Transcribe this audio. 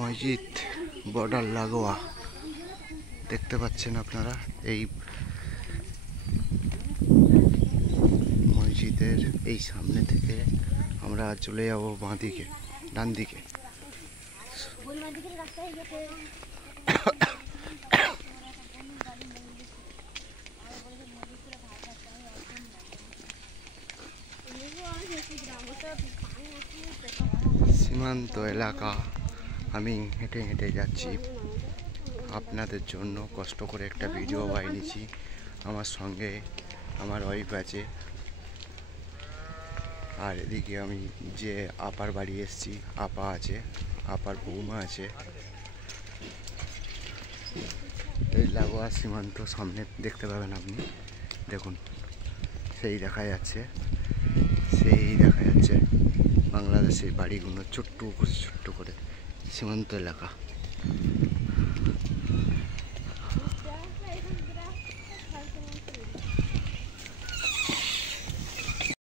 মসজিদ বর্ডার লাগোয়া দেখতে পাচ্ছেন আপনারা। এই মসজিদের এই সামনে থেকে আমরা চলে যাব বাঁ দিকে, ডান দিকে। সীমান্ত এলাকা আমি হেঁটে হেঁটে যাচ্ছি আপনাদের জন্য, কষ্ট করে একটা ভিডিও বানিয়েছি। আমার সঙ্গে আমার ওয়াইফ আছে, আর এদিকে আমি যে আপার বাড়ি এসেছি আপা আছে, আপার বৌমা আছে। এই লাগোয়া সীমান্ত সামনে দেখতে পাবেন আপনি, দেখুন সেই দেখা যাচ্ছে, বাংলাদেশের বাড়িগুলো ছোট্ট করে সীমান্ত এলাকা।